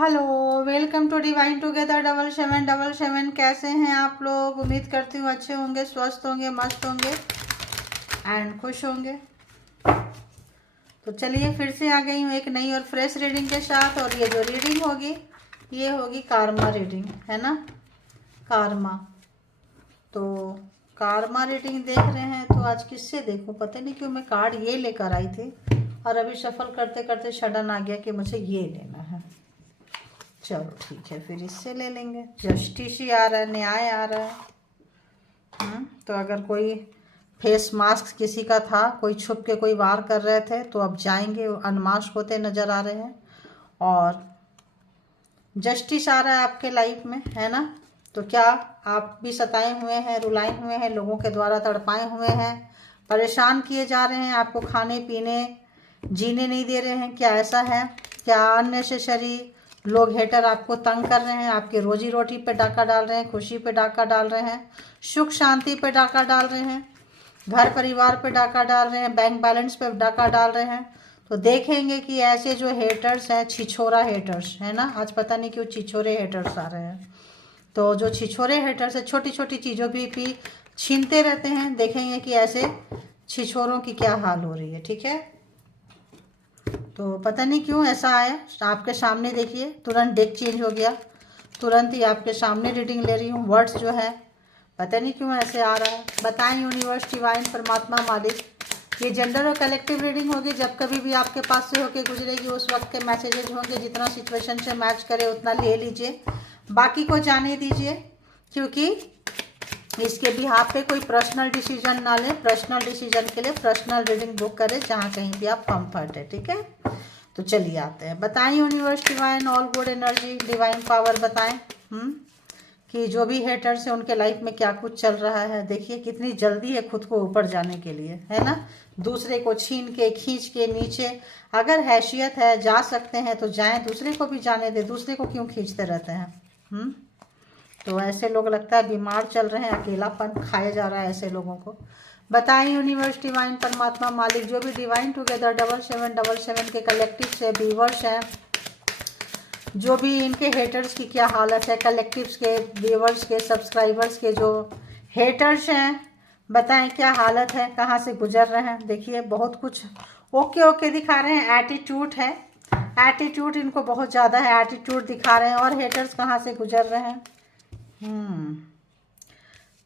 Hello, welcome to divine together 7777। कैसे हैं आप लोग? उम्मीद करती हूँ अच्छे होंगे, स्वस्थ होंगे, मस्त होंगे एंड खुश होंगे। तो चलिए फिर से आ गई हूँ एक नई और फ्रेश रीडिंग के साथ। और ये जो रीडिंग होगी ये होगी कारमा रीडिंग, है ना। कारमा। तो कारमा रीडिंग देख रहे हैं तो आज किससे देखूं, पता नहीं क्यों मैं कार्ड ये लेकर आई थी और अभी शफल करते करते सडन आ गया कि मुझे ये लेना है। चलो ठीक है, फिर इससे ले लेंगे। जस्टिस ही आ रहा है, न्याय आ रहा है। तो अगर कोई फेस मास्क किसी का था, कोई छुप के कोई वार कर रहे थे, तो अब जाएंगे, अनमास्क होते नजर आ रहे हैं। और जस्टिस आ रहा है आपके लाइफ में, है ना। तो क्या आप भी सताए हुए हैं, रुलाए हुए हैं, लोगों के द्वारा तड़पाए हुए हैं, परेशान किए जा रहे हैं, आपको खाने पीने जीने नहीं दे रहे हैं? क्या ऐसा है? क्या अननेसेसरी लोग, हेटर आपको तंग कर रहे हैं, आपके रोजी रोटी पे डाका डाल रहे हैं, खुशी पे डाका डाल रहे हैं, सुख शांति पे डाका डाल रहे हैं, घर परिवार पे डाका डाल रहे हैं, बैंक बैलेंस पे डाका डाल रहे हैं? तो देखेंगे कि ऐसे जो हेटर्स हैं, छिछोरा हेटर्स, है ना। आज पता नहीं क्यों छिछोरे हेटर्स आ रहे हैं। तो जो छिछोरे हेटर्स है, छोटी छोटी चीज़ों भी छीनते रहते हैं। देखेंगे कि ऐसे छिछोरों की क्या हाल हो रही है, ठीक है। तो पता नहीं क्यों ऐसा आया आपके सामने। देखिए तुरंत डेक चेंज हो गया, तुरंत ही आपके सामने रीडिंग ले रही हूँ। वर्ड्स जो है पता नहीं क्यों ऐसे आ रहा है। बताएं यूनिवर्स, डिवाइन, परमात्मा, मालिक। ये जेंडर और कलेक्टिव रीडिंग होगी। जब कभी भी आपके पास से होके गुजरेगी उस वक्त के मैसेजेस होंगे, जितना सिचुएशन से मैच करे उतना ले लीजिए, बाकी को जाने दीजिए। क्योंकि इसके बिहाफ पे कोई पर्सनल डिसीजन ना ले। पर्सनल डिसीजन के लिए पर्सनल रीडिंग बुक करें, जहाँ कहीं भी आप कंफर्ट है, ठीक है। तो चलिए आते हैं। बताएं universe, divine, all good energy, divine power, बताएं कि जो भी हेटर्स है उनके लाइफ में क्या कुछ चल रहा है। देखिए कितनी जल्दी है खुद को ऊपर जाने के लिए, है ना। दूसरे को छीन के खींच के नीचे, अगर हैसियत है जा सकते हैं तो जाएं, दूसरे को भी जाने दे। दूसरे को क्यों खींचते रहते हैं? तो ऐसे लोग लगता है बीमार चल रहे हैं, अकेलापन खाया जा रहा है ऐसे लोगों को। बताएं यूनिवर्स, डिवाइन, परमात्मा, मालिक, जो भी डिवाइन टुगेदर 7777 के कलेक्टिव से व्यूवर्स हैं, जो भी इनके हेटर्स की क्या हालत है, कलेक्टिव्स के, व्यूवर्स के, सब्सक्राइबर्स के जो हेटर्स हैं, बताएं क्या हालत है, कहाँ से गुजर रहे हैं। देखिए बहुत कुछ ओके ओके दिखा रहे हैं। एटीट्यूड है, एटीट्यूड इनको बहुत ज़्यादा है, एटीट्यूड दिखा रहे हैं। और हेटर्स कहाँ से गुजर रहे हैं?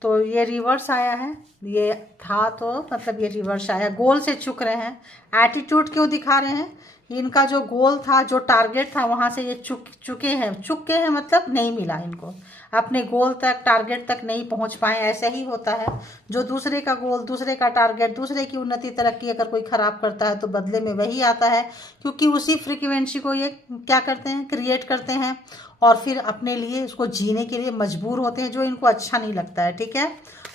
तो ये रिवर्स आया है, ये था तो मतलब ये रिवर्स आया। गोल से चुक रहे हैं। एटीट्यूड क्यों दिखा रहे हैं? इनका जो गोल था, जो टारगेट था, वहाँ से ये चुके हैं मतलब नहीं मिला इनको। अपने गोल तक, टारगेट तक नहीं पहुँच पाए। ऐसा ही होता है, जो दूसरे का गोल, दूसरे का टारगेट, दूसरे की उन्नति तरक्की अगर कोई ख़राब करता है तो बदले में वही आता है। क्योंकि उसी फ्रीक्वेंसी को ये क्या करते हैं, क्रिएट करते हैं और फिर अपने लिए उसको जीने के लिए मजबूर होते हैं, जो इनको अच्छा नहीं लगता है, ठीक है।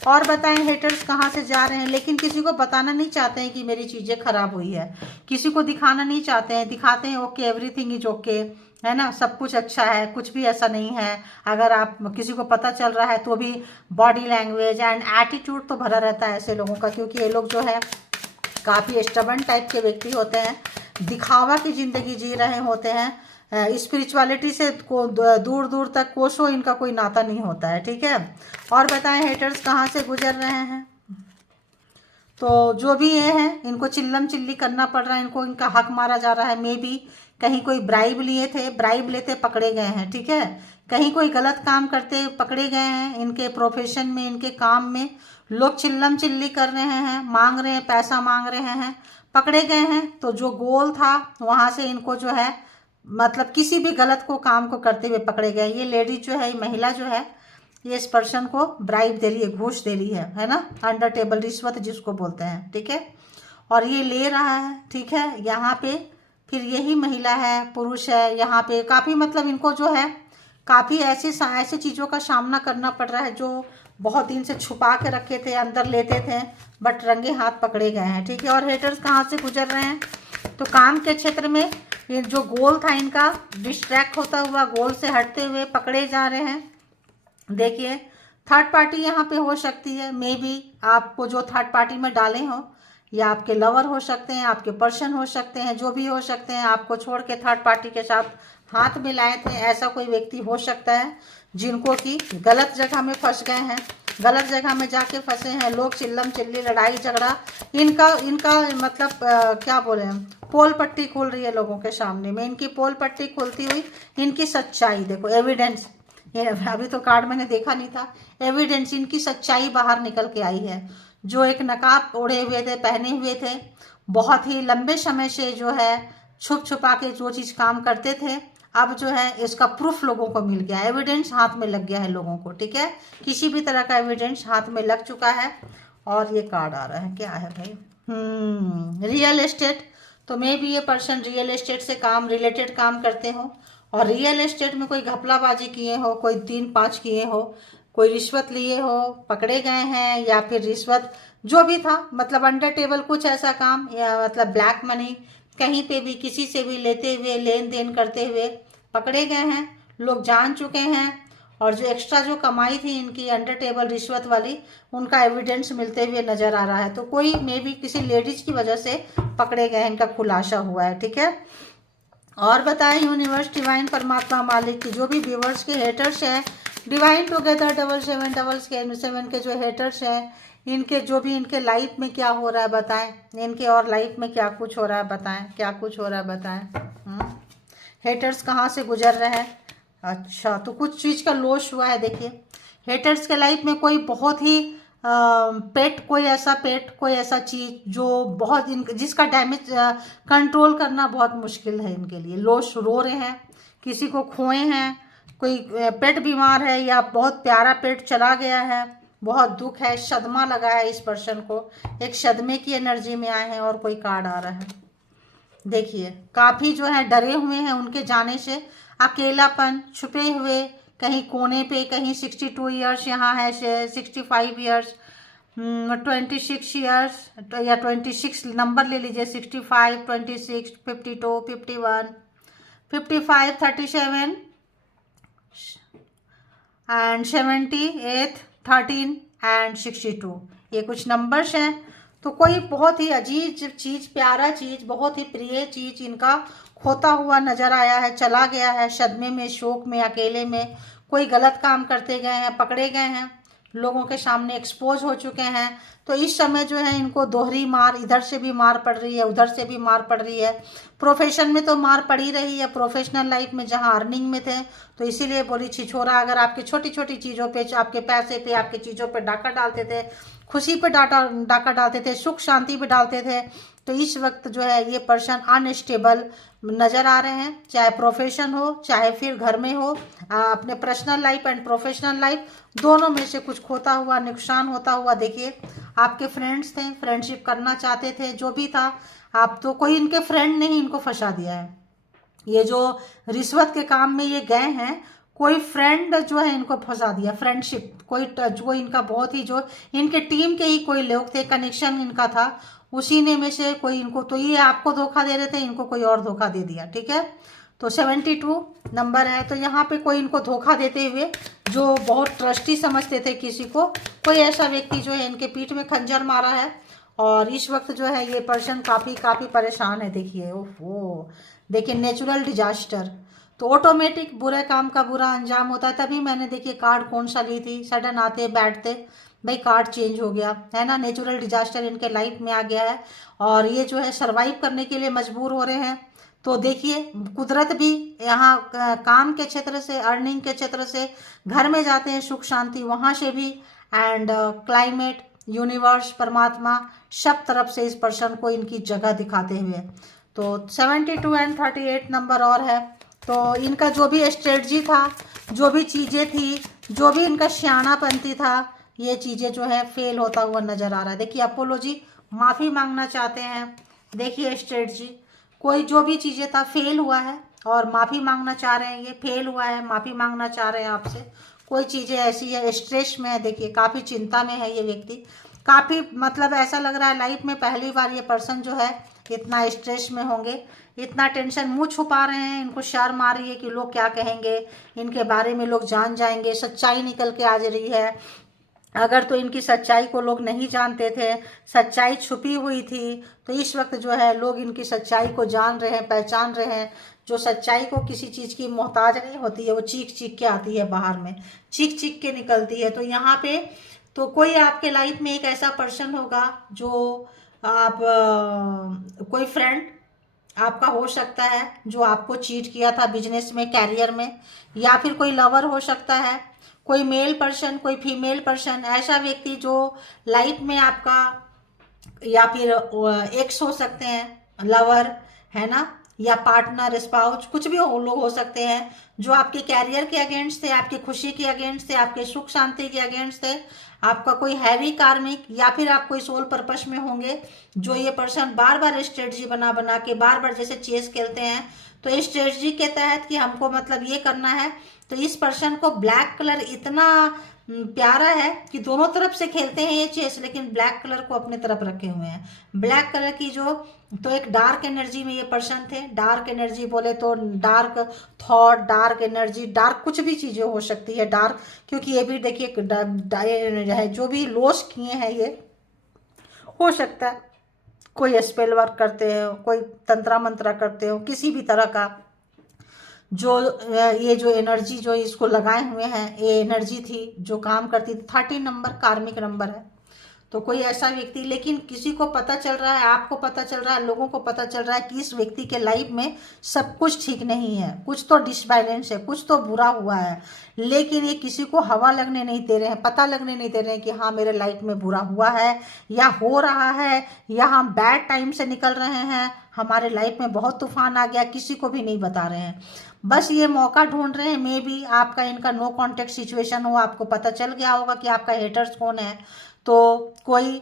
और बताएं हेटर्स कहाँ से जा रहे हैं, लेकिन किसी को बताना नहीं चाहते हैं कि मेरी चीज़ें खराब हुई है। किसी को दिखाना नहीं चाहते हैं। दिखाते हैं ओके, एवरीथिंग इज ओके, है ना, सब कुछ अच्छा है, कुछ भी ऐसा नहीं है। अगर आप किसी को पता चल रहा है तो भी बॉडी लैंग्वेज एंड एटीट्यूड तो भरा रहता है ऐसे लोगों का। क्योंकि ये लोग जो है काफ़ी स्टबर्न टाइप के व्यक्ति होते हैं, दिखावा की ज़िंदगी जी रहे होते हैं। स्पिरिचुअलिटी से को दूर दूर तक कोसों इनका कोई नाता नहीं होता है, ठीक है। और बताएं हेटर्स कहाँ से गुजर रहे हैं। तो जो भी ये है, इनको चिल्लम चिल्ली करना पड़ रहा है, इनको इनका हक मारा जा रहा है। मे बी कहीं कोई ब्राइब लिए थे, ब्राइब लेते पकड़े गए हैं, ठीक है। कहीं कोई गलत काम करते पकड़े गए हैं। इनके प्रोफेशन में, इनके काम में लोग चिल्लम चिल्ली कर रहे हैं, मांग रहे हैं, पैसा मांग रहे हैं, पकड़े गए हैं। तो जो गोल था वहाँ से इनको जो है, मतलब किसी भी गलत को काम को करते हुए पकड़े गए। ये लेडी जो है, ये महिला जो है, ये इस पर्सन को ब्राइब दे रही है, घूस दे रही है ना, अंडर टेबल रिश्वत जिसको बोलते हैं, ठीक है। और ये ले रहा है, ठीक है। यहाँ पे फिर यही महिला है, पुरुष है, यहाँ पे काफ़ी मतलब इनको जो है काफ़ी ऐसी चीज़ों का सामना करना पड़ रहा है जो बहुत दिन से छुपा के रखे थे, अंदर लेते थे, बट रंगे हाथ पकड़े गए हैं, ठीक है। और हेटर्स कहाँ से गुजर रहे हैं? तो काम के क्षेत्र में ये जो गोल था इनका, डिस्ट्रैक्ट होता हुआ, गोल से हटते हुए पकड़े जा रहे हैं। देखिए थर्ड पार्टी यहाँ पे हो सकती है। मे बी आपको जो थर्ड पार्टी में डाले हो, या आपके लवर हो सकते हैं, आपके पर्सन हो सकते हैं, जो भी हो सकते हैं, आपको छोड़ के थर्ड पार्टी के साथ हाथ मिलाए थे, ऐसा कोई व्यक्ति हो सकता है जिनको कि गलत जगह में फंस गए हैं, गलत जगह में जाके फंसे हैं लोग, चिल्लम चिल्ली लड़ाई झगड़ा, इनका मतलब क्या बोले हम, पोल पट्टी खुल रही है लोगों के सामने में। इनकी पोल पट्टी खुलती हुई इनकी सच्चाई देखो, एविडेंस, अभी तो कार्ड मैंने देखा नहीं था, एविडेंस, इनकी सच्चाई बाहर निकल के आई है। जो एक नकाब ओढ़े हुए थे, पहने हुए थे, बहुत ही लंबे समय से जो है छुप छुपा के जो चीज़ काम करते थे, अब जो है इसका प्रूफ लोगों को मिल गया, एविडेंस हाथ में लग गया है लोगों को, ठीक है, किसी भी तरह का एविडेंस हाथ में लग चुका है। और ये कार्ड आ रहा है, क्या है भाई, रियल एस्टेट, तो मे भी ये पर्सन रियल एस्टेट से रिलेटेड काम करते हो, और रियल एस्टेट में कोई घपलाबाजी किए हो, कोई 3-5 किए हो, कोई रिश्वत लिए हो, पकड़े गए हैं, या फिर रिश्वत जो भी था, मतलब अंडर टेबल कुछ ऐसा काम, या मतलब ब्लैक मनी कहीं पे भी किसी से भी लेते हुए, लेन देन करते हुए पकड़े गए हैं, लोग जान चुके हैं। और जो एक्स्ट्रा जो कमाई थी इनकी अंडर टेबल रिश्वत वाली, उनका एविडेंस मिलते हुए नजर आ रहा है। तो कोई मे बी किसी लेडीज की वजह से पकड़े गए हैं, इनका खुलासा हुआ है, ठीक है। और बताएं यूनिवर्स, डिवाइन, परमात्मा, मालिक की जो भी व्यूवर्स के हेटर्स हैं, डिवाइन टुगेदर 7777 के जो हेटर्स हैं, इनके जो भी इनके लाइफ में क्या हो रहा है बताएं, इनके और लाइफ में क्या कुछ हो रहा है बताएं, क्या कुछ हो रहा है बताएं। हेटर्स कहाँ से गुजर रहे हैं। अच्छा, तो कुछ चीज़ का लॉस हुआ है। देखिए हेटर्स के लाइफ में कोई बहुत ही पेट, कोई ऐसा चीज जो बहुत जिसका डैमेज कंट्रोल करना बहुत मुश्किल है इनके लिए। लॉस रो रहे हैं, किसी को खोए हैं, कोई पेट बीमार है या बहुत प्यारा पेट चला गया है, बहुत दुख है, सदमा लगा है इस पर्सन को, एक सदमे की एनर्जी में आए हैं। और कोई कार्ड आ रहा है, देखिए काफी जो है डरे हुए हैं उनके जाने से, अकेलापन, छुपे हुए कहीं कोने पे, कहीं 62 ईयर्स यहाँ है, 65 ईयर्स, 26 ईयर्स या 26 नंबर ले लीजिए, 65, 26, 52, 51, 55, 37 एंड 78, 13 एंड 62, ये कुछ नंबर्स हैं। तो कोई बहुत ही अजीब चीज, प्यारा चीज, बहुत ही प्रिय चीज इनका खोता हुआ नजर आया है, चला गया है, सदमे में, शोक में, अकेले में, कोई गलत काम करते गए हैं, पकड़े गए हैं, लोगों के सामने एक्सपोज हो चुके हैं। तो इस समय जो है इनको दोहरी मार, इधर से भी मार पड़ रही है, उधर से भी मार पड़ रही है। प्रोफेशन में तो मार पड़ी रही है, प्रोफेशनल लाइफ में जहां अर्निंग में थे, तो इसीलिए बोली छिछोरा अगर आपके छोटी छोटी चीज़ों पे, आपके पैसे पे, आपके चीज़ों पे डाका डालते थे, खुशी पे डाका डालते थे, सुख शांति पे डालते थे, तो इस वक्त जो है ये पर्सन अनस्टेबल नज़र आ रहे हैं, चाहे प्रोफेशन हो, चाहे फिर घर में हो, अपने personal life and professional life दोनों में से कुछ खोता हुआ, नुकसान होता हुआ। देखिए आपके फ्रेंड्स थे, फ्रेंडशिप करना चाहते थे, जो भी था, आप तो कोई इनके फ्रेंड ने ही इनको फंसा दिया है। ये जो रिश्वत के काम में ये गए हैं, कोई फ्रेंड जो है इनको फंसा दिया, फ्रेंडशिप, कोई जो इनका बहुत ही, जो इनके टीम के ही कोई लोग थे, कनेक्शन इनका था, उसी ने में से कोई इनको, तो ये आपको धोखा दे रहे थे, इनको कोई और धोखा दे दिया, ठीक है। तो 72 नंबर है, तो यहाँ पे कोई इनको धोखा देते हुए, जो बहुत ट्रस्टी समझते थे किसी को, कोई ऐसा व्यक्ति जो है इनके पीठ में खंजर मारा है। और इस वक्त जो है ये पर्सन काफ़ी परेशान है। देखिए ओहो, देखिए नेचुरल डिजास्टर, तो ऑटोमेटिक बुरे काम का बुरा अंजाम होता है। तभी मैंने देखिए कार्ड कौन सा ली थी, सडन आते बैठते भाई कार्ड चेंज हो गया है ना, नेचुरल डिजास्टर इनके लाइफ में आ गया है, और ये जो है सरवाइव करने के लिए मजबूर हो रहे हैं। तो देखिए कुदरत भी यहाँ काम के क्षेत्र से, अर्निंग के क्षेत्र से घर में जाते हैं, सुख शांति वहाँ से भी, एंड क्लाइमेट, यूनिवर्स, परमात्मा, सब तरफ से इस पर्सन को इनकी जगह दिखाते हुए। तो 72 एंड 38 नंबर और है। तो इनका जो भी स्ट्रेटजी था, जो भी चीज़ें थी, जो भी इनका सियानापंती था, ये चीज़ें जो है फेल होता हुआ नज़र आ रहा है। देखिए अपोलॉजी, माफ़ी मांगना चाहते हैं। देखिए स्ट्रेटजी, कोई जो भी चीज़ें था फेल हुआ है और माफ़ी मांगना चाह रहे हैं, ये फेल हुआ है, माफ़ी मांगना चाह रहे हैं आपसे। कोई चीज़ें ऐसी है, स्ट्रेस में है, देखिए काफ़ी चिंता में है ये व्यक्ति, काफ़ी मतलब ऐसा लग रहा है लाइफ में पहली बार ये पर्सन जो है इतना स्ट्रेस में होंगे, इतना टेंशन, मुंह छुपा रहे हैं, इनको शर्म आ रही है कि लोग क्या कहेंगे, इनके बारे में लोग जान जाएंगे, सच्चाई निकल के आ रही है। अगर तो इनकी सच्चाई को लोग नहीं जानते थे, सच्चाई छुपी हुई थी, तो इस वक्त जो है लोग इनकी सच्चाई को जान रहे हैं, पहचान रहे हैं। जो सच्चाई को किसी चीज़ की मोहताज नहीं होती है, वो चीख चीख के आती है बाहर में, चीख चीख के निकलती है। तो यहाँ पे तो कोई आपके लाइफ में एक ऐसा पर्सन होगा जो आप कोई फ्रेंड आपका हो सकता है जो आपको चीट किया था बिजनेस में, कैरियर में, या फिर कोई लवर हो सकता है, कोई मेल पर्सन, कोई फीमेल पर्सन, ऐसा व्यक्ति जो लाइफ में आपका, या फिर एक्स हो सकते हैं, लवर, है ना, या पार्टनर, स्पाउस, कुछ भी लोग हो सकते हैं जो आपके कैरियर के अगेंस्ट थे, आपकी खुशी के अगेंस्ट थे, आपके सुख शांति के अगेंस्ट थे, आपका कोई हैवी कार्मिक, या फिर आप कोई सोल पर्पस में होंगे। जो ये पर्सन बार बार स्ट्रेटजी बना बना के बार बार जैसे चेस खेलते हैं, तो इस स्ट्रेटजी के तहत कि हमको मतलब ये करना है, तो इस पर्सन को ब्लैक कलर इतना प्यारा है कि दोनों तरफ से खेलते हैं ये चेस, लेकिन ब्लैक कलर को अपने तरफ रखे हुए हैं। ब्लैक कलर की जो, तो एक डार्क एनर्जी में ये पर्सन थे। डार्क एनर्जी बोले तो dark thought, dark energy, dark कुछ भी चीज़ें हो सकती है डार्क, क्योंकि ये भी देखिए है, जो भी लॉस किए हैं ये हो सकता है कोई स्पेल वर्क करते हो, कोई तंत्रा मंत्रा करते हो, किसी भी तरह का जो ये जो एनर्जी जो इसको लगाए हुए हैं, ये एनर्जी थी जो काम करती थी। 13 नंबर कार्मिक नंबर है। तो कोई ऐसा व्यक्ति, लेकिन किसी को पता चल रहा है, आपको पता चल रहा है, लोगों को पता चल रहा है कि इस व्यक्ति के लाइफ में सब कुछ ठीक नहीं है, कुछ तो डिसबैलेंस है, कुछ तो बुरा हुआ है, लेकिन ये किसी को हवा लगने नहीं दे रहे हैं, पता लगने नहीं दे रहे हैं कि हाँ मेरे लाइफ में बुरा हुआ है या हो रहा है, या हम बैड टाइम से निकल रहे हैं, हमारे लाइफ में बहुत तूफान आ गया, किसी को भी नहीं बता रहे हैं। बस ये मौका ढूंढ रहे हैं। मे बी आपका इनका नो कांटेक्ट सिचुएशन हो, आपको पता चल गया होगा कि आपका हेटर्स कौन है। तो कोई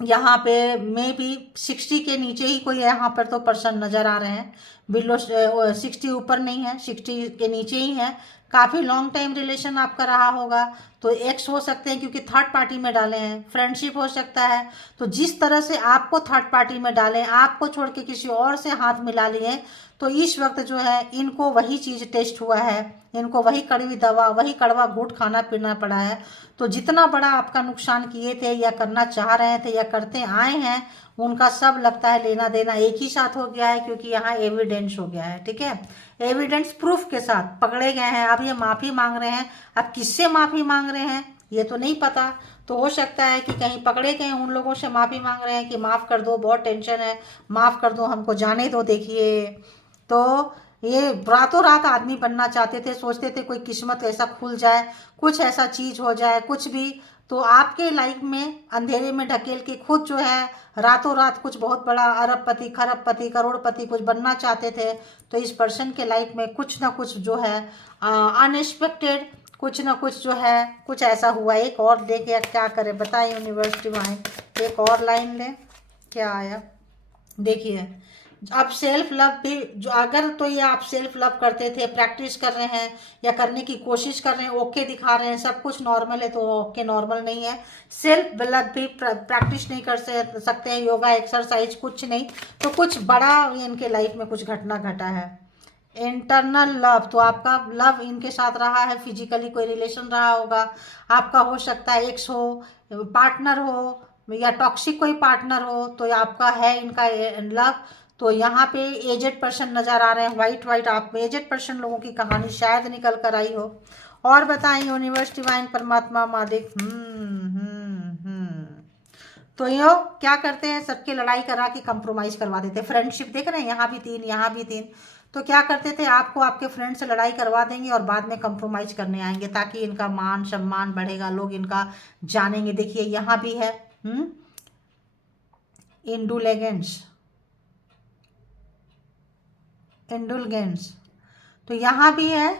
यहाँ पे मे बी 60 के नीचे ही कोई यहाँ पर तो पर्सन नज़र आ रहे हैं, बिलो 60 ऊपर नहीं है, 60 के नीचे ही है। काफ़ी लॉन्ग टाइम रिलेशन आपका रहा होगा, तो एक्स हो सकते हैं क्योंकि थर्ड पार्टी में डाले हैं, फ्रेंडशिप हो सकता है। तो जिस तरह से आपको थर्ड पार्टी में डालें, आपको छोड़ के किसी और से हाथ मिला लिए, तो इस वक्त जो है इनको वही चीज़ टेस्ट हुआ है, इनको वही कड़वी दवा, वही कड़वा घूंट खाना पीना पड़ा है। तो जितना बड़ा आपका नुकसान किए थे या करना चाह रहे थे या करते आए हैं, उनका सब लगता है लेना देना एक ही साथ हो गया है, क्योंकि यहाँ एविडेंस हो गया है। ठीक है, एविडेंस प्रूफ के साथ पकड़े गए हैं। अब ये माफ़ी मांग रहे हैं। अब किससे माफ़ी मांग रहे हैं ये तो नहीं पता। तो हो सकता है कि कहीं पकड़े गए उन लोगों से माफ़ी मांग रहे हैं कि माफ़ कर दो, बहुत टेंशन है, माफ़ कर दो, हमको जाने दो। देखिए, तो ये रातों रात आदमी बनना चाहते थे, सोचते थे कोई किस्मत ऐसा खुल जाए, कुछ ऐसा चीज हो जाए, कुछ भी। तो आपके लाइफ में अंधेरे में ढकेल के खुद जो है रातों रात कुछ बहुत बड़ा अरबपति, खरबपति, करोड़पति कुछ बनना चाहते थे। तो इस पर्सन के लाइफ में कुछ ना कुछ जो है अनएक्सपेक्टेड, कुछ ना कुछ जो है कुछ ऐसा हुआ। एक और लेके क्या करें बताए यूनिवर्स डिवाइन, एक और लाइन ले, क्या आया देखिए। अब सेल्फ लव भी जो, अगर तो ये आप सेल्फ लव करते थे, प्रैक्टिस कर रहे हैं या करने की कोशिश कर रहे हैं, ओके दिखा रहे हैं, सब कुछ नॉर्मल है, तो ओके नॉर्मल नहीं है। सेल्फ लव भी प्रैक्टिस नहीं कर सकते हैं, योगा एक्सरसाइज कुछ नहीं, तो कुछ बड़ा इनके लाइफ में कुछ घटना घटा है। इंटरनल लव, तो आपका लव इनके साथ रहा है, फिजिकली कोई रिलेशन रहा होगा आपका, हो सकता है एक्स हो, पार्टनर हो, या टॉक्सिक कोई पार्टनर हो, तो आपका है इनका लव। तो यहाँ पे एजेड पर्सन नजर आ रहे हैं, वाइट वाइट। आप एजेड पर्सन लोगों की कहानी शायद निकल कर आई हो। और बताएं यूनिवर्स डिवाइन परमात्मा मालिक। तो यो क्या करते हैं, सबके लड़ाई करा के कंप्रोमाइज करवा देते। फ्रेंडशिप देख रहे हैं, यहाँ भी 3, यहाँ भी 3। तो क्या करते थे, आपको आपके फ्रेंड से लड़ाई करवा देंगे और बाद में कंप्रोमाइज करने आएंगे, ताकि इनका मान सम्मान बढ़ेगा, लोग इनका जानेंगे। देखिए यहाँ भी है इंडुलेगेंस, इंडुलगेंस। तो यहाँ भी है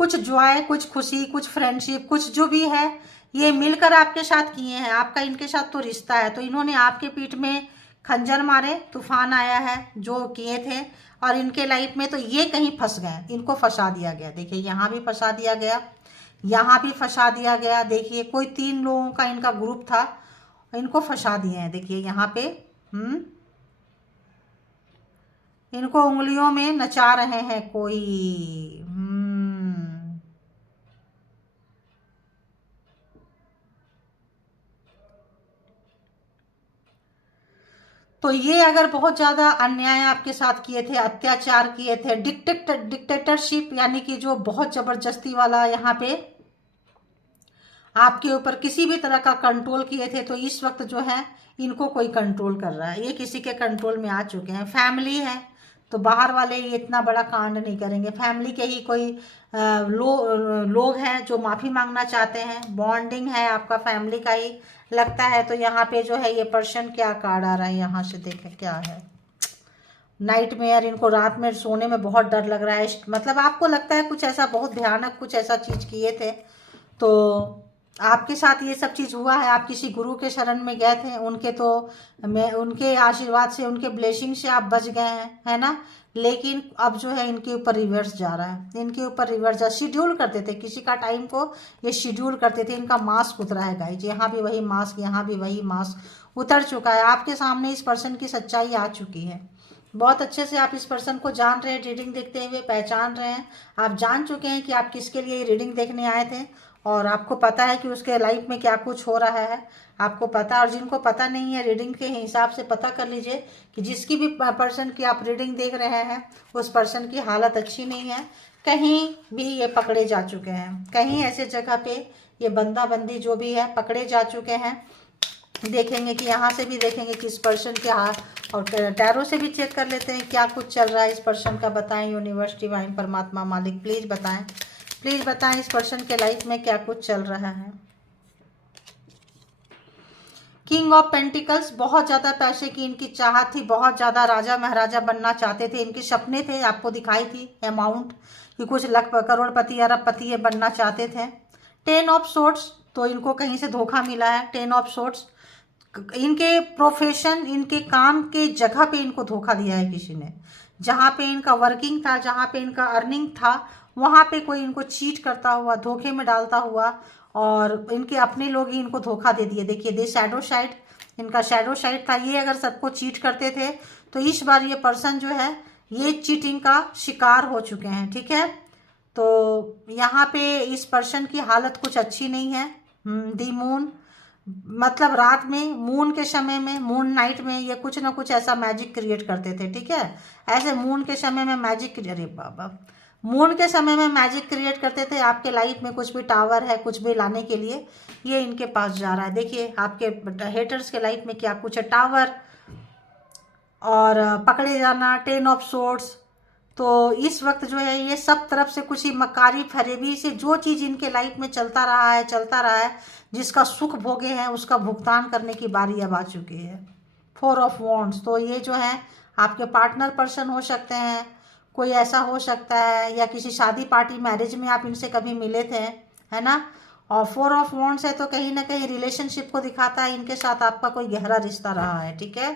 कुछ जॉय, कुछ खुशी, कुछ फ्रेंडशिप, कुछ जो भी है ये मिलकर आपके साथ किए हैं। आपका इनके साथ तो रिश्ता है। तो इन्होंने आपके पीठ में खंजर मारे, तूफान आया है जो किए थे, और इनके लाइफ में तो ये कहीं फंस गए, इनको फंसा दिया गया। देखिए यहाँ भी फंसा दिया गया, यहाँ भी फंसा दिया गया। देखिए कोई 3 लोगों का इनका ग्रुप था, इनको फंसा दिए हैं। देखिए यहाँ पे इनको उंगलियों में नचा रहे हैं कोई। तो ये अगर बहुत ज़्यादा अन्याय आपके साथ किए थे, अत्याचार किए थे, डिक्टेटरशिप यानी कि जो बहुत ज़बरदस्ती वाला यहाँ पे आपके ऊपर किसी भी तरह का कंट्रोल किए थे, तो इस वक्त जो है इनको कोई कंट्रोल कर रहा है, ये किसी के कंट्रोल में आ चुके हैं। फैमिली है तो बाहर वाले ये इतना बड़ा कांड नहीं करेंगे। फैमिली के ही कोई लोग हैं जो माफ़ी मांगना चाहते हैं, बॉन्डिंग है आपका फैमिली का ही लगता है। तो यहाँ पे जो है ये पर्सन क्या कार्ड आ रहा है, यहाँ से देखें क्या है। नाइटमेयर, इनको रात में सोने में बहुत डर लग रहा है, मतलब आपको लगता है कुछ ऐसा बहुत भयानक कुछ ऐसा चीज़ किए थे, तो आपके साथ ये सब चीज़ हुआ है। आप किसी गुरु के शरण में गए थे, उनके आशीर्वाद से, उनके ब्लेसिंग से आप बच गए हैं, है ना। लेकिन अब जो है इनके ऊपर रिवर्स जा रहा है, इनके ऊपर रिवर्स शेड्यूल करते थे, किसी का टाइम को ये शेड्यूल करते थे। इनका मास्क उतरा है गाइज, यहाँ भी वही मास्क, यहाँ भी वही मास्क उतर चुका है। आपके सामने इस पर्सन की सच्चाई आ चुकी है। बहुत अच्छे से आप इस पर्सन को जान रहे हैं, रीडिंग देखते हुए पहचान रहे हैं। आप जान चुके हैं कि आप किसके लिए रीडिंग देखने आए थे, और आपको पता है कि उसके लाइफ में क्या कुछ हो रहा है, आपको पता। और जिनको पता नहीं है, रीडिंग के हिसाब से पता कर लीजिए कि जिसकी भी पर्सन की आप रीडिंग देख रहे हैं उस पर्सन की हालत अच्छी नहीं है। कहीं भी ये पकड़े जा चुके हैं, कहीं ऐसे जगह पे ये बंदा बंदी जो भी है पकड़े जा चुके हैं। देखेंगे कि यहाँ से भी देखेंगे कि इस पर्सन के हाथ, और टैरो से भी चेक कर लेते हैं क्या कुछ चल रहा है इस पर्सन का। बताएं यूनिवर्स, डिवाइन, परमात्मा, मालिक, प्लीज़ बताएं, प्लीज़ बताएं इस पर्सन के लाइफ में क्या कुछ चल रहा है। किंग ऑफ पेंटिकल्स, बहुत ज़्यादा पैसे की इनकी चाहत थी, बहुत ज़्यादा राजा महाराजा बनना चाहते थे, इनके सपने थे, आपको दिखाई थी अमाउंट कि कुछ लाख करोड़पति अरबपति ये बनना चाहते थे। 10 ऑफ सोर्ट्स, तो इनको कहीं से धोखा मिला है। 10 ऑफ सोर्ट्स, इनके प्रोफेशन, इनके काम के जगह पे इनको धोखा दिया है किसी ने। जहाँ पे इनका वर्किंग था, जहाँ पे इनका अर्निंग था, वहाँ पे कोई इनको चीट करता हुआ, धोखे में डालता हुआ, और इनके अपने लोग ही इनको धोखा दे दिए। देखिए दे शैडो साइड, इनका शैडो साइड था। ये अगर सबको चीट करते थे तो इस बार ये पर्सन जो है ये चीटिंग का शिकार हो चुके हैं, ठीक है। तो यहाँ पे इस पर्सन की हालत कुछ अच्छी नहीं है। दी मून, मतलब रात में, मून के समय में, मून नाइट में ये कुछ ना कुछ ऐसा मैजिक क्रिएट करते थे, ठीक है। ऐसे मून के समय में मैजिक, अरे बाबा, मून के समय में मैजिक क्रिएट करते थे। आपके लाइफ में कुछ भी टावर है, कुछ भी लाने के लिए ये इनके पास जा रहा है। देखिए आपके हेटर्स के लाइफ में क्या कुछ है, टावर और पकड़े जाना, 10 ऑफ सोर्ड्स। तो इस वक्त जो है ये सब तरफ से कुछ ही मकारी फरेबी से जो चीज़ इनके लाइफ में चलता रहा है, जिसका सुख भोगे हैं उसका भुगतान करने की बारी अब आ चुकी है। 4 ऑफ वॉन्ड्स, तो ये जो है आपके पार्टनर पर्सन हो सकते हैं, कोई ऐसा हो सकता है, या किसी शादी पार्टी मैरिज में आप इनसे कभी मिले थे, है ना। और 4 ऑफ वॉन्ड्स है तो कहीं ना कहीं रिलेशनशिप को दिखाता है, इनके साथ आपका कोई गहरा रिश्ता रहा है, ठीक है।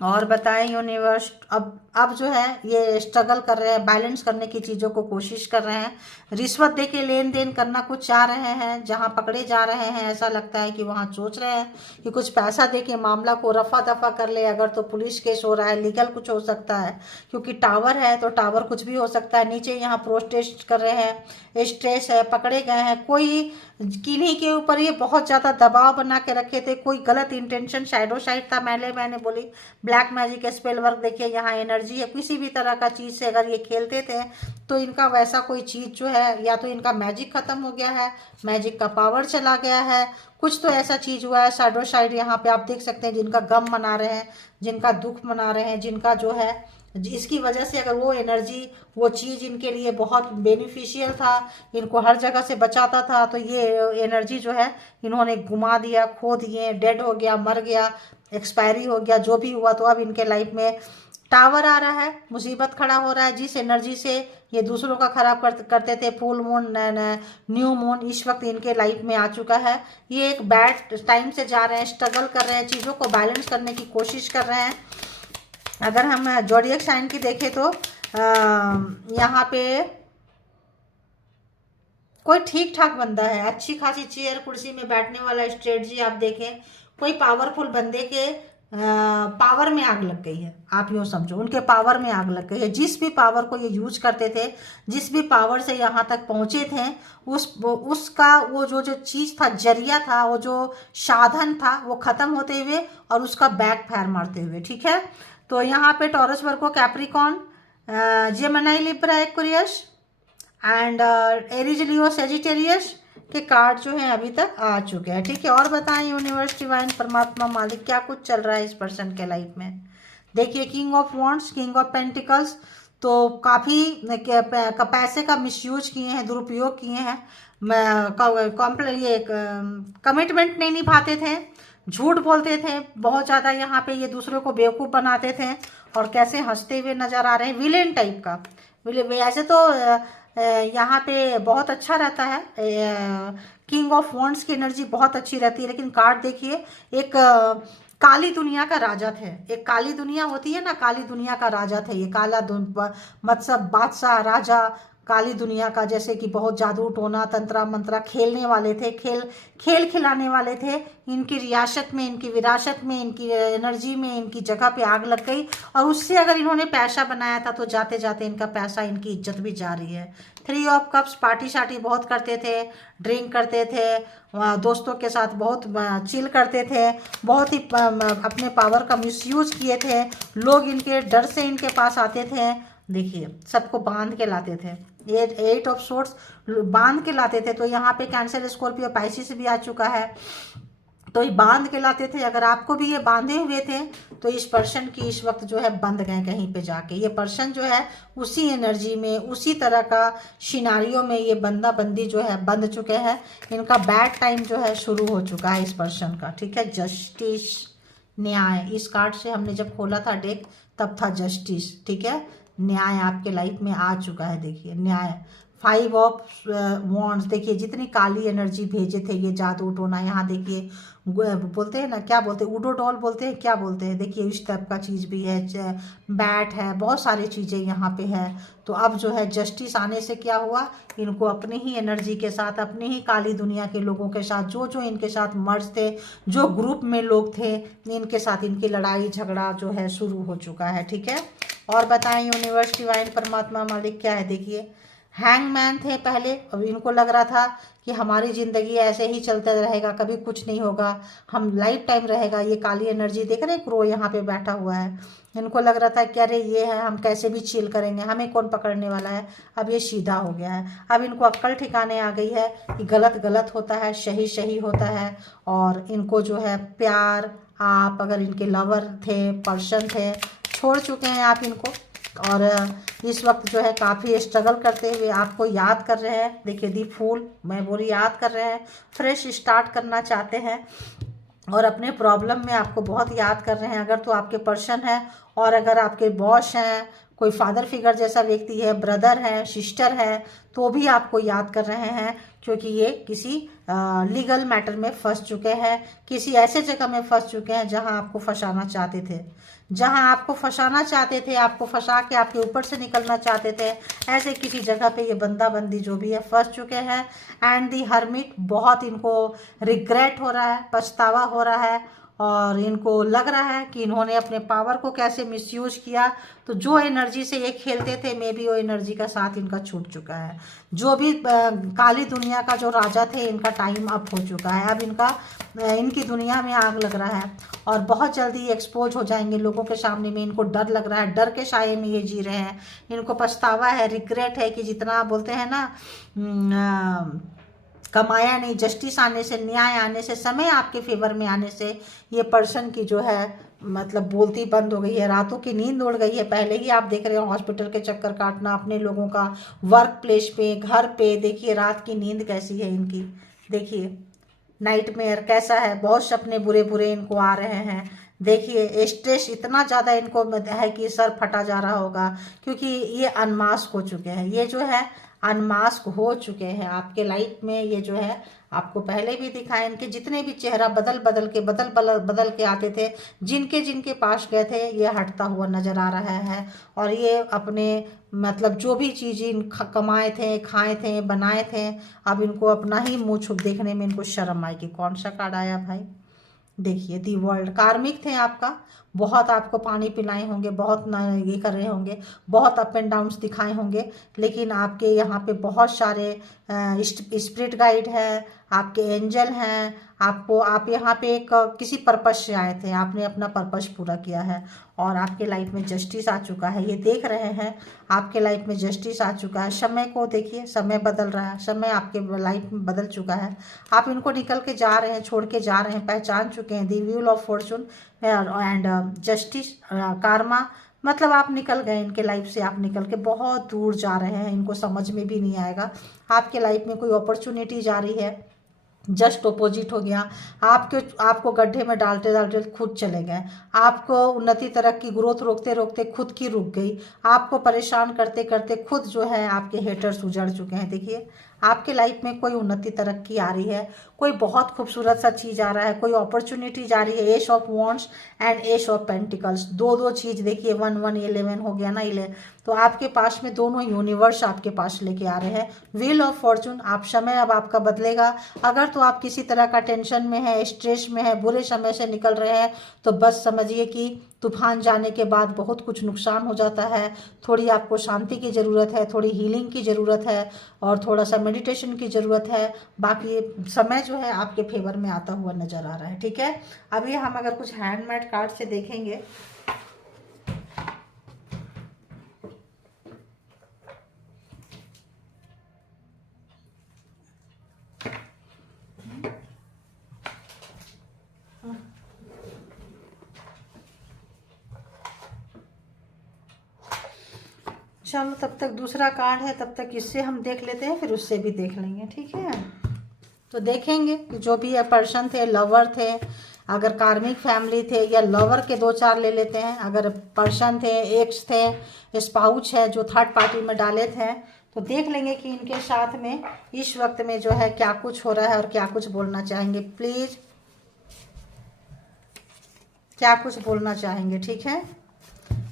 और बताएं यूनिवर्स, अब जो है ये स्ट्रगल कर रहे हैं, बैलेंस करने की चीज़ों को कोशिश कर रहे हैं। रिश्वत दे के लेन देन करना कुछ चाह रहे हैं, जहां पकड़े जा रहे हैं ऐसा लगता है कि वहां सोच रहे हैं कि कुछ पैसा दे के मामला को रफा दफा कर ले। अगर तो पुलिस केस हो रहा है, लीगल कुछ हो सकता है, क्योंकि टावर है तो टावर कुछ भी हो सकता है। नीचे यहाँ प्रोटेस्ट कर रहे हैं, स्ट्रेस है, पकड़े गए हैं, कोई किन्हीं के ऊपर ये बहुत ज़्यादा दबाव बना के रखे थे, कोई गलत इंटेंशन, शैडो साइड था। मैंने बोली ब्लैक मैजिक, स्पेल वर्क, देखिए यहाँ एनर्जी है। किसी भी तरह का चीज़ से अगर ये खेलते थे तो इनका वैसा कोई चीज़ जो है, या तो इनका मैजिक ख़त्म हो गया है, मैजिक का पावर चला गया है, कुछ तो ऐसा चीज़ हुआ है। शैडो साइड यहाँ पे आप देख सकते हैं, जिनका गम मना रहे हैं, जिनका दुख मना रहे हैं, जिनका जो है इसकी वजह से अगर वो एनर्जी, वो चीज़ इनके लिए बहुत बेनिफिशियल था, इनको हर जगह से बचाता था, तो ये एनर्जी जो है इन्होंने घुमा दिया, खो दिए, डेड हो गया, मर गया, एक्सपायरी हो गया, जो भी हुआ। तो अब इनके लाइफ में टावर आ रहा है, मुसीबत खड़ा हो रहा है। जिस एनर्जी से ये दूसरों का खराब करते थे, फुल मून, न्यू मून इस वक्त इनके लाइफ में आ चुका है। ये एक बैड टाइम से जा रहे हैं, स्ट्रगल कर रहे हैं, चीज़ों को बैलेंस करने की कोशिश कर रहे हैं। अगर हम ज़ोडिएक साइन की देखें तो यहाँ पे कोई ठीक ठाक बंदा है, अच्छी खासी चेयर कुर्सी में बैठने वाला स्ट्रेटजी आप देखें, कोई पावरफुल बंदे के पावर में आग लग गई है, आप यूँ समझो उनके पावर में आग लग गई है। जिस भी पावर को ये यूज करते थे, जिस भी पावर से यहाँ तक पहुँचे थे, उसका वो जो जो चीज़ था, जरिया था, वो जो साधन था, वो खत्म होते हुए और उसका बैक फायर मारते हुए। ठीक है, तो यहाँ पे taurus, Virgo, Capricorn, Gemini, Libra, Aquarius and Aries, Leo, Sagittarius के कार्ड जो है अभी तक आ चुके हैं। ठीक है, और बताएं यूनिवर्स, डिवाइन, परमात्मा, मालिक, क्या कुछ चल रहा है इस पर्सन के लाइफ में। देखिए, king of wands, king of pentacles, तो काफ़ी पैसे का मिसयूज किए हैं, दुरुपयोग किए हैं, ये कमिटमेंट नहीं निभाते थे, झूठ बोलते थे बहुत ज़्यादा, यहाँ पे ये दूसरों को बेवकूफ़ बनाते थे, और कैसे हंसते हुए नज़र आ रहे हैं, विलेन टाइप का। ऐसे तो यहाँ पे बहुत अच्छा रहता है, किंग ऑफ वॉन्ड्स की एनर्जी बहुत अच्छी रहती है, लेकिन कार्ड देखिए, एक काली दुनिया का राजा थे। एक काली दुनिया होती है ना, काली दुनिया का राजा थे ये, मतलब बादशाह, राजा, काली दुनिया का, जैसे कि बहुत जादू टोना तंत्रा मंत्रा खेलने वाले थे, खेल खिलाने वाले थे। इनकी रियासत में, इनकी विरासत में, इनकी एनर्जी में, इनकी जगह पे आग लग गई, और उससे अगर इन्होंने पैसा बनाया था तो जाते जाते इनका पैसा, इनकी इज्जत भी जा रही है। 3 ऑफ कप्स, पार्टी शार्टी बहुत करते थे, ड्रिंक करते थे, दोस्तों के साथ बहुत चिल करते थे, बहुत ही अपने पावर का मिसयूज किए थे। लोग इनके डर से इनके पास आते थे, देखिए सबको बांध के लाते थे। 8 ऑफ सोर्ट्स बांध के लाते थे, तो यहाँ पे कैंसर, स्कॉर्पियो, पाइसिस भी आ चुका है, तो ये बांध के लाते थे। अगर आपको भी ये बांधे हुए थे तो इस पर्सन की इस वक्त जो है बंद गए कहीं पे जाके। ये पर्सन जो है उसी एनर्जी में, उसी तरह का सिनारियो में ये बंदा बंदी जो है बंध चुके हैं। इनका बैड टाइम जो है शुरू हो चुका है इस पर्सन का। ठीक है, जस्टिस, न्याय, इस कार्ड से हमने जब खोला था डेक तब था जस्टिस। ठीक है, न्याय आपके लाइफ में आ चुका है। देखिए न्याय, 5 ऑफ वॉन्ड्स, देखिए जितनी काली एनर्जी भेजे थे ये जादू टोना, यहाँ देखिए बोलते हैं ना, क्या बोलते हैं, उडोडॉल बोलते हैं, क्या बोलते हैं, देखिए इस टाइप का चीज़ भी है, बैट है, बहुत सारी चीज़ें यहाँ पे है। तो अब जो है जस्टिस आने से क्या हुआ, इनको अपनी ही एनर्जी के साथ, अपनी ही काली दुनिया के लोगों के साथ, जो जो इनके साथ मर्ज थे, जो ग्रुप में लोग थे, इनके साथ इनकी लड़ाई झगड़ा जो है शुरू हो चुका है। ठीक है, और बताएं यूनिवर्स, डिवाइन, परमात्मा, मालिक क्या है। देखिए हैंगमैन थे पहले, अब इनको लग रहा था कि हमारी ज़िंदगी ऐसे ही चलता रहेगा, कभी कुछ नहीं होगा, हम लाइफ टाइम रहेगा। ये काली एनर्जी देख रहे हैं, क्रो यहाँ पे बैठा हुआ है, इनको लग रहा था कि अरे ये है, हम कैसे भी चिल करेंगे, हमें कौन पकड़ने वाला है। अब ये सीधा हो गया है, अब इनको अक्ल ठिकाने आ गई है कि गलत गलत होता है, सही सही होता है। और इनको जो है प्यार, आप अगर इनके लवर थे, पर्सन थे, छोड़ चुके हैं आप इनको, और इस वक्त जो है काफ़ी स्ट्रगल करते हुए आपको याद कर रहे हैं। देखिए दी फूल, मैं बोली याद कर रहे हैं, फ्रेश स्टार्ट करना चाहते हैं, और अपने प्रॉब्लम में आपको बहुत याद कर रहे हैं। अगर तो आपके पर्सन है, और अगर आपके बॉस हैं, कोई फादर फिगर जैसा व्यक्ति है, ब्रदर है, सिस्टर है, तो भी आपको याद कर रहे हैं, क्योंकि ये किसी लीगल मैटर में फंस चुके हैं, किसी ऐसे जगह में फंस चुके हैं जहां आपको फंसाना चाहते थे, जहां आपको फंसाना चाहते थे, आपको फंसा के आपके ऊपर से निकलना चाहते थे। ऐसे किसी जगह पे ये बंदा बंदी जो भी है फंस चुके हैं। एंड दी हर्मिट, बहुत इनको रिग्रेट हो रहा है, पछतावा हो रहा है, और इनको लग रहा है कि इन्होंने अपने पावर को कैसे मिसयूज किया। तो जो एनर्जी से ये खेलते थे, मे बी वो एनर्जी का साथ इनका छूट चुका है। जो भी काली दुनिया का जो राजा थे, इनका टाइम अप हो चुका है। अब इनकी दुनिया में आग लग रहा है, और बहुत जल्दी एक्सपोज हो जाएंगे लोगों के सामने में। इनको डर लग रहा है, डर के साये में ये जी रहे हैं। इनको पछतावा है, रिग्रेट है कि जितना बोलते हैं ना, कमाया नहीं। जस्टिस आने से, न्याय आने से, समय आपके फेवर में आने से ये पर्सन की जो है मतलब बोलती बंद हो गई है, रातों की नींद उड़ गई है। पहले ही आप देख रहे हो हॉस्पिटल के चक्कर काटना, अपने लोगों का वर्क प्लेस पे, घर पे, देखिए रात की नींद कैसी है इनकी, देखिए नाइटमेयर कैसा है, बहुत सपने बुरे बुरे इनको आ रहे हैं। देखिए स्ट्रेस इतना ज़्यादा इनको है कि सर फटा जा रहा होगा, क्योंकि ये अनमास्क हो चुके हैं। ये जो है अनमास्क हो चुके हैं आपके लाइफ में। ये जो है आपको पहले भी दिखाए, इनके जितने भी चेहरा बदल बदल के आते थे, जिनके जिनके पास गए थे, ये हटता हुआ नजर आ रहा है। और ये अपने मतलब जो भी चीज़ इन कमाए थे, खाए थे, बनाए थे, अब इनको अपना ही मुँह छुप देखने में इनको शर्म आएगी। कौन सा कार्ड आया भाई, देखिए दी वर्ल्ड, कार्मिक थे आपका, बहुत आपको पानी पिलाए होंगे, बहुत ये कर रहे होंगे, बहुत अप एंड डाउन्स दिखाए होंगे, लेकिन आपके यहाँ पे बहुत सारे स्पिरिट गाइड है, आपके एंजल हैं, आपको, आप यहाँ पे एक किसी पर्पस से आए थे, आपने अपना पर्पस पूरा किया है और आपके लाइफ में जस्टिस आ चुका है। ये देख रहे हैं आपके लाइफ में जस्टिस आ चुका है। समय को देखिए, समय बदल रहा है, समय आपके लाइफ में बदल चुका है। आप इनको निकल के जा रहे हैं, छोड़ के जा रहे हैं, पहचान चुके हैं the wheel of fortune and justice karma. मतलब आप निकल गए इनके लाइफ से, आप निकल के बहुत दूर जा रहे हैं, इनको समझ में भी नहीं आएगा। आपके लाइफ में कोई अपॉर्चुनिटी जा रही है, जस्ट अपोजिट हो गया, आपको गड्ढे में डालते डालते खुद चले गए, आपको उन्नति तरक्की ग्रोथ रोकते रोकते खुद की रुक गई, आपको परेशान करते करते खुद जो है आपके हेटर्स उजड़ चुके हैं। देखिए आपके लाइफ में कोई उन्नति तरक्की आ रही है, कोई बहुत खूबसूरत सा चीज़ आ रहा है, कोई अपॉर्चुनिटी जा रही है। S of wands and S of pentacles, दो चीज़ देखिए, 1 1 11 हो गया ना, 11, तो आपके पास में दोनों यूनिवर्स आपके पास लेके आ रहे हैं। व्हील ऑफ फॉर्चून, आप समय अब आपका बदलेगा। अगर तो आप किसी तरह का टेंशन में है, स्ट्रेस में है, बुरे समय से निकल रहे हैं, तो बस समझिए कि तूफान जाने के बाद बहुत कुछ नुकसान हो जाता है। थोड़ी आपको शांति की ज़रूरत है, थोड़ी हीलिंग की ज़रूरत है और थोड़ा सा मेडिटेशन की ज़रूरत है। बाकी समय जो है आपके फेवर में आता हुआ नज़र आ रहा है। ठीक है, अभी हम अगर कुछ हैंडमेड कार्ड से देखेंगे, चलो तब तक दूसरा कार्ड है, तब तक इससे हम देख लेते हैं, फिर उससे भी देख लेंगे। ठीक है, तो देखेंगे कि जो भी ये पर्सन थे, लवर थे, अगर कार्मिक फैमिली थे, या लवर के 2 4 ले लेते हैं, अगर पर्सन थे, एक्स थे, स्पाउच है जो थर्ड पार्टी में डाले थे, तो देख लेंगे कि इनके साथ में इस वक्त में जो है क्या कुछ हो रहा है और क्या कुछ बोलना चाहेंगे। प्लीज़ क्या कुछ बोलना चाहेंगे। ठीक है,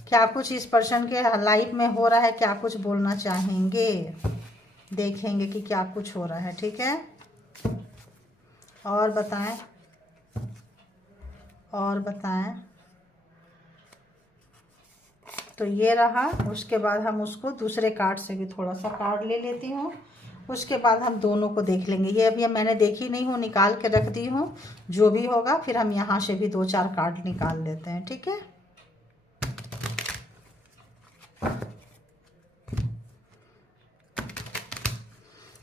क्या कुछ इस पर्सन के लाइफ में हो रहा है, क्या कुछ बोलना चाहेंगे, देखेंगे कि क्या कुछ हो रहा है। ठीक है, और बताएं, और बताएं। तो ये रहा, उसके बाद हम उसको दूसरे कार्ड से भी थोड़ा सा कार्ड ले लेती हूँ, उसके बाद हम दोनों को देख लेंगे। ये अभी मैंने देखी नहीं हूँ, निकाल के रख दी हूँ, जो भी होगा फिर हम यहाँ से भी 2 4 कार्ड निकाल लेते हैं। ठीक है,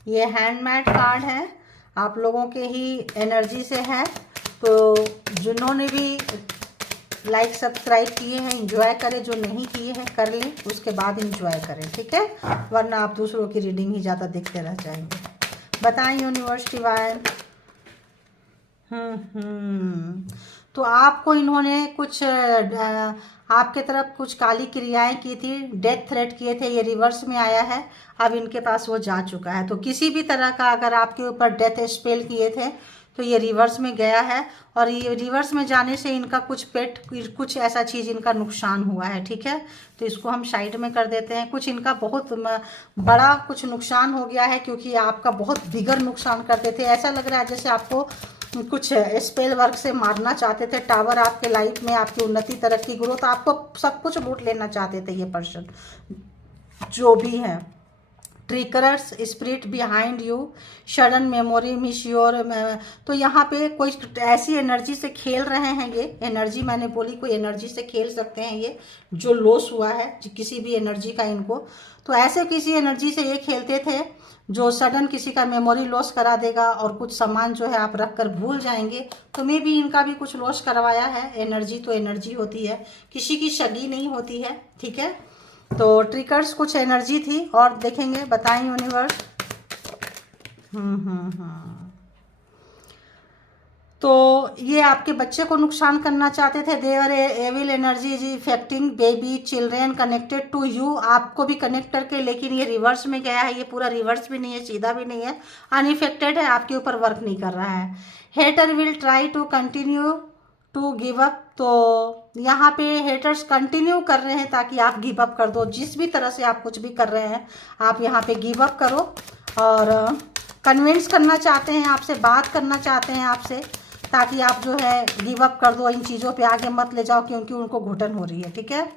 ये हैंडमेड कार्ड है, आप लोगों के ही एनर्जी से है, तो जिन्होंने भी लाइक सब्सक्राइब किए हैं एंजॉय करें, जो नहीं किए हैं कर लें, उसके बाद एंजॉय करें। ठीक है, वरना आप दूसरों की रीडिंग ही ज़्यादा देखते रह जाएंगे। बताएं यूनिवर्स डिवाइन। तो आपको इन्होंने कुछ आपके तरफ कुछ काली क्रियाएं की थी, डेथ थ्रेट किए थे, ये रिवर्स में आया है, अब इनके पास वो जा चुका है। तो किसी भी तरह का अगर आपके ऊपर डेथ स्पेल किए थे तो ये रिवर्स में गया है, और ये रिवर्स में जाने से इनका कुछ पेट, कुछ ऐसा चीज़ इनका नुकसान हुआ है। ठीक है, तो इसको हम साइड में कर देते हैं। कुछ इनका बहुत बड़ा कुछ नुकसान हो गया है, क्योंकि आपका बहुत बिगर नुकसान करते थे। ऐसा लग रहा है जैसे आपको कुछ स्पेल वर्क से मारना चाहते थे। टावर आपके लाइफ में, आपकी उन्नति तरक्की ग्रोथ, आपको सब कुछ लूट लेना चाहते थे ये पर्सन जो भी है। Triggers, spirit behind you, sudden memory miss your. तो यहाँ पे कोई ऐसी एनर्जी से खेल रहे हैं, ये एनर्जी मैंने बोली, कोई एनर्जी से खेल सकते हैं ये जो लॉस हुआ है किसी भी एनर्जी का इनको। तो ऐसे किसी एनर्जी से ये खेलते थे जो सडन किसी का मेमोरी लॉस करा देगा, और कुछ सामान जो है आप रख कर भूल जाएंगे। तो मे भी इनका भी कुछ लॉस करवाया है। एनर्जी तो एनर्जी होती है, किसी की सगी नहीं होती है। ठीक है, तो ट्रिकर्स कुछ एनर्जी थी, और देखेंगे, बताएं यूनिवर्स। तो ये आपके बच्चे को नुकसान करना चाहते थे। Their evil energy is affecting baby children connected to you, आपको भी कनेक्ट करके, लेकिन ये रिवर्स में गया है। ये पूरा रिवर्स भी नहीं है, सीधा भी नहीं है, अनइफेक्टेड है, आपके ऊपर वर्क नहीं कर रहा है। Hater will try to continue to give up, तो यहाँ पे हेटर्स कंटिन्यू कर रहे हैं ताकि आप गिव अप कर दो। जिस भी तरह से आप कुछ भी कर रहे हैं, आप यहाँ पे गिव अप करो, और कन्विंस करना चाहते हैं आपसे, बात करना चाहते हैं आपसे। ताकि आप जो है गिव अप कर दो, इन चीज़ों पे आगे मत ले जाओ, क्योंकि उनको घुटन हो रही है। ठीक है,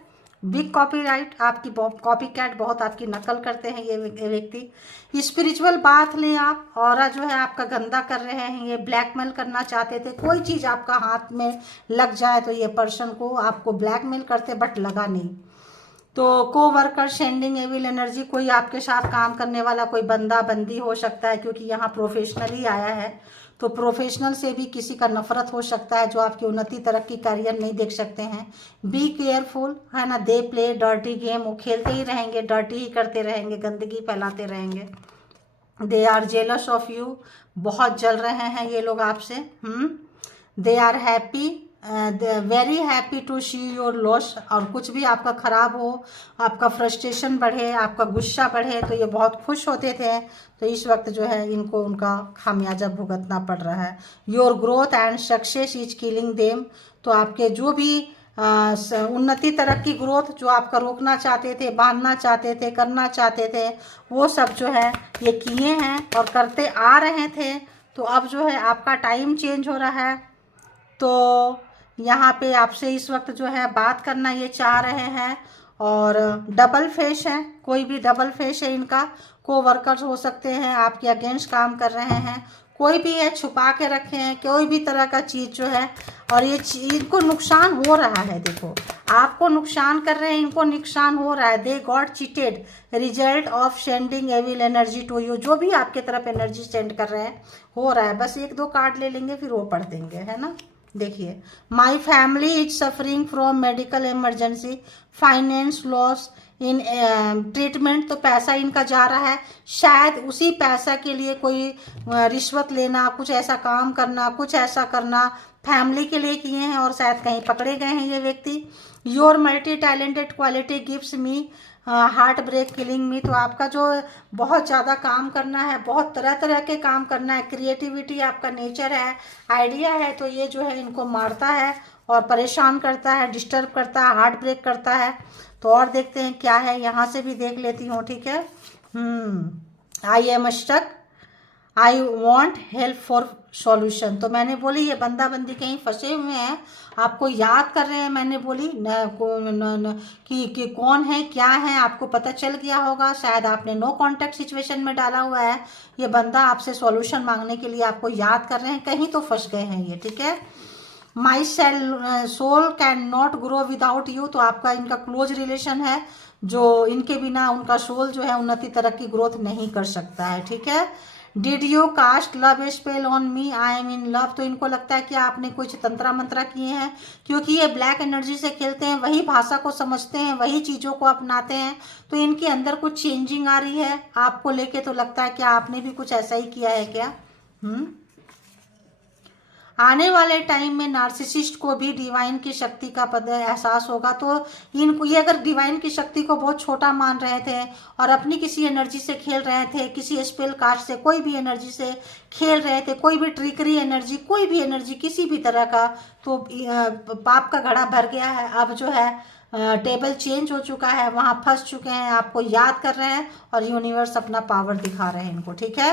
बिग कॉपीराइट, आपकी कॉपी कैट बहुत आपकी नकल करते हैं ये व्यक्ति। स्पिरिचुअल बात लें आप, ऑरा जो है आपका गंदा कर रहे हैं, ये ब्लैकमेल करना चाहते थे, कोई चीज़ आपका हाथ में लग जाए तो ये पर्सन को आपको ब्लैकमेल करते, बट लगा नहीं। तो को वर्कर सेंडिंग एविल एनर्जी, कोई आपके साथ काम करने वाला कोई बंदा बंदी हो सकता है, क्योंकि यहाँ प्रोफेशनली आया है, तो प्रोफेशनल से भी किसी का नफरत हो सकता है जो आपकी उन्नति तरक्की करियर नहीं देख सकते हैं। बी केयरफुल, है ना। दे प्ले डर्टी गेम, वो खेलते ही रहेंगे, डर्टी ही करते रहेंगे, गंदगी फैलाते रहेंगे। They are jealous of you, बहुत जल रहे हैं ये लोग आपसे। They are happy, very happy to see your loss, और कुछ भी आपका खराब हो, आपका फ्रस्ट्रेशन बढ़े, आपका गुस्सा बढ़े, तो ये बहुत खुश होते थे, तो इस वक्त जो है इनको उनका खामियाजा भुगतना पड़ रहा है। Your growth and success is killing them, तो आपके जो भी उन्नति तरक्की ग्रोथ जो आपका रोकना चाहते थे, बांधना चाहते थे, करना चाहते थे, वो सब जो है ये किए हैं और करते आ रहे थे। तो अब जो है आपका टाइम चेंज हो रहा है, तो यहाँ पे आपसे इस वक्त जो है बात करना ये चाह रहे हैं। और डबल फेस है, कोई भी डबल फेस है इनका, को वर्कर्स हो सकते हैं आपके अगेंस्ट काम कर रहे हैं, कोई भी है छुपा के रखे हैं, कोई भी तरह का चीज़ जो है, और ये इनको नुकसान हो रहा है। देखो, आपको नुकसान कर रहे हैं, इनको नुकसान हो रहा है। They got cheated result of sending evil energy to you, जो भी आपके तरफ एनर्जी सेंड कर रहे हैं हो रहा है। बस एक दो कार्ड ले लेंगे फिर वो पढ़ देंगे, है ना। देखिए, my family is suffering from medical emergency, finance loss in treatment, तो पैसा इनका जा रहा है, शायद उसी पैसा के लिए कोई रिश्वत लेना, कुछ ऐसा काम करना, कुछ ऐसा करना फैमिली के लिए किए हैं और शायद कहीं पकड़े गए हैं ये व्यक्ति। Your multi talented quality gives me heartbreak killing me, तो आपका जो बहुत ज़्यादा काम करना है, बहुत तरह तरह के काम करना है, क्रिएटिविटी आपका नेचर है, आइडिया है, तो ये जो है इनको मारता है और परेशान करता है, डिस्टर्ब करता है, हार्ट ब्रेक करता है। तो और देखते हैं क्या है, यहाँ से भी देख लेती हूँ। ठीक है, I am stuck, I want help for solution, तो मैंने बोली ये बंदा बंदी कहीं फंसे हुए हैं, आपको याद कर रहे हैं। मैंने बोली कि कौन है क्या है, आपको पता चल गया होगा, शायद आपने नो कांटेक्ट सिचुएशन में डाला हुआ है। ये बंदा आपसे सॉल्यूशन मांगने के लिए आपको याद कर रहे हैं, कहीं तो फंस गए हैं ये। ठीक है, my soul can not grow without you, तो आपका इनका क्लोज रिलेशन है, जो इनके बिना उनका सोल जो है उन्नति तरक्की ग्रोथ नहीं कर सकता है। ठीक है, did you cast love spell on me, I am in love, तो इनको लगता है कि आपने कुछ तंत्रा मंत्रा किए हैं, क्योंकि ये ब्लैक एनर्जी से खेलते हैं, वही भाषा को समझते हैं, वही चीज़ों को अपनाते हैं, तो इनके अंदर कुछ चेंजिंग आ रही है आपको लेके। तो लगता है कि आपने भी कुछ ऐसा ही किया है क्या। आने वाले टाइम में नार्सिसिस्ट को भी डिवाइन की शक्ति का एहसास होगा, तो इनको ये अगर डिवाइन की शक्ति को बहुत छोटा मान रहे थे और अपनी किसी एनर्जी से खेल रहे थे, किसी स्पेल कास्ट से, कोई भी एनर्जी से खेल रहे थे, कोई भी ट्रिकरी एनर्जी, कोई भी एनर्जी किसी भी तरह का, तो पाप का घड़ा भर गया है। अब जो है टेबल चेंज हो चुका है, वहाँ फंस चुके हैं, आपको याद कर रहे हैं और यूनिवर्स अपना पावर दिखा रहे हैं इनको। ठीक है,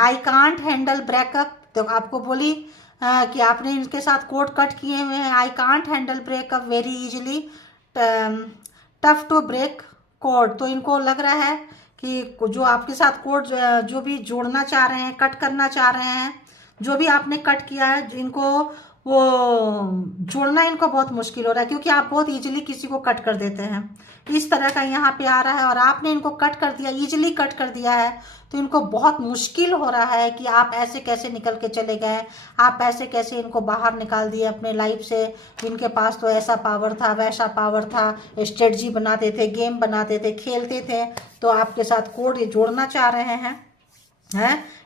आई कांट हैंडल ब्रेकअप, तो आपको बोली कि आपने इनके साथ कोड कट किए हुए हैं। I can't handle breakup very easily, tough to break code, तो इनको लग रहा है कि जो आपके साथ कोड जो भी जोड़ना चाह रहे हैं, कट करना चाह रहे हैं, जो भी आपने कट किया है, इनको वो जोड़ना इनको बहुत मुश्किल हो रहा है, क्योंकि आप बहुत इजीली किसी को कट कर देते हैं, इस तरह का यहाँ पे आ रहा है। और आपने इनको कट कर दिया, इजीली कट कर दिया है, तो इनको बहुत मुश्किल हो रहा है कि आप ऐसे कैसे निकल के चले गए, आप ऐसे कैसे इनको बाहर निकाल दिए अपने लाइफ से। इनके पास तो ऐसा पावर था, वैसा पावर था, स्ट्रेटजी बनाते थे, गेम बनाते थे, खेलते थे, तो आपके साथ कोड ये जोड़ना चाह रहे हैं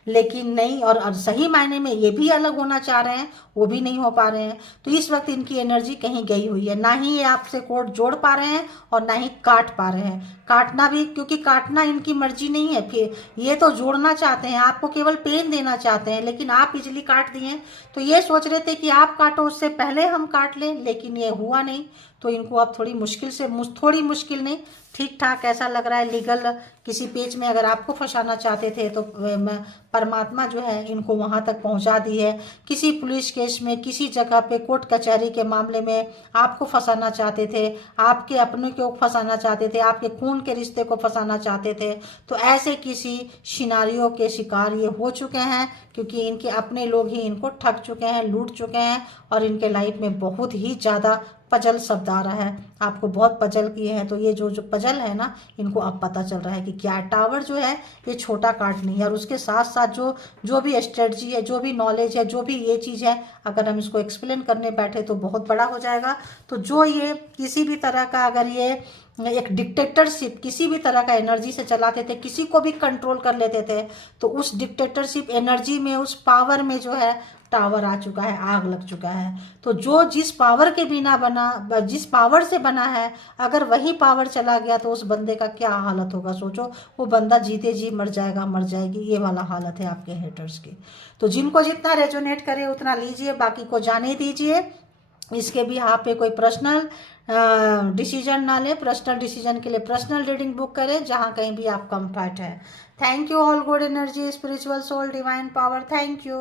लेकिन नहीं, और सही मायने में ये भी अलग होना चाह रहे हैं, वो भी नहीं हो पा रहे हैं। तो इस वक्त इनकी एनर्जी कहीं गई हुई है, ना ही ये आपसे कोड जोड़ पा रहे हैं और ना ही काट पा रहे हैं। काटना भी, क्योंकि काटना इनकी मर्जी नहीं है, फिर ये तो जोड़ना चाहते हैं, आपको केवल पेन देना चाहते हैं, लेकिन आप इजीली काट दिए। तो ये सोच रहे थे कि आप काटो, उससे पहले हम काट लें, लेकिन ये हुआ नहीं। तो इनको अब थोड़ी मुश्किल नहीं, ठीक ठाक ऐसा लग रहा है। लीगल किसी पेज में अगर आपको फंसाना चाहते थे तो परमात्मा जो है इनको वहां तक पहुंचा दी है। किसी पुलिस केस में, किसी जगह पे कोर्ट कचहरी के मामले में आपको फंसाना चाहते थे, आपके अपने को फंसाना चाहते थे, आपके खून के रिश्ते को फंसाना चाहते थे, तो ऐसे किसी सिनारियों के शिकार ये हो चुके हैं, क्योंकि इनके अपने लोग ही इनको ठग चुके हैं, लूट चुके हैं, और इनके लाइफ में बहुत ही ज़्यादा पजल शब्द आ रहा है। आपको बहुत पजल किए हैं, तो ये जो पजल है ना, इनको अब पता चल रहा है कि क्या है। टावर जो है ये छोटा कार्ड नहीं है, और उसके साथ साथ जो भी स्ट्रेटजी है, जो भी नॉलेज है, जो भी ये चीज़ है, अगर हम इसको एक्सप्लेन करने बैठे तो बहुत बड़ा हो जाएगा। तो जो ये किसी भी तरह का, अगर ये एक डिक्टेटरशिप किसी भी तरह का एनर्जी से चलाते थे, किसी को भी कंट्रोल कर लेते थे, तो उस डिक्टेटरशिप एनर्जी में, उस पावर में जो है टावर आ चुका है, आग लग चुका है। तो जो जिस पावर के बिना बना, जिस पावर से बना है, अगर वही पावर चला गया तो उस बंदे का क्या हालत होगा सोचो। वो बंदा जीते जी मर जाएगा, मर जाएगी, ये वाला हालत है आपके हेटर्स की। तो जिनको जितना रेजोनेट करे उतना लीजिए, बाकी को जाने दीजिए। इसके भी यहाँ पे कोई पर्सनल डिसीजन ना ले। पर्सनल डिसीजन के लिए पर्सनल रीडिंग बुक करें, जहाँ कहीं भी आप कंफर्ट है। Thank you all, good energy, spiritual soul, divine power, thank you.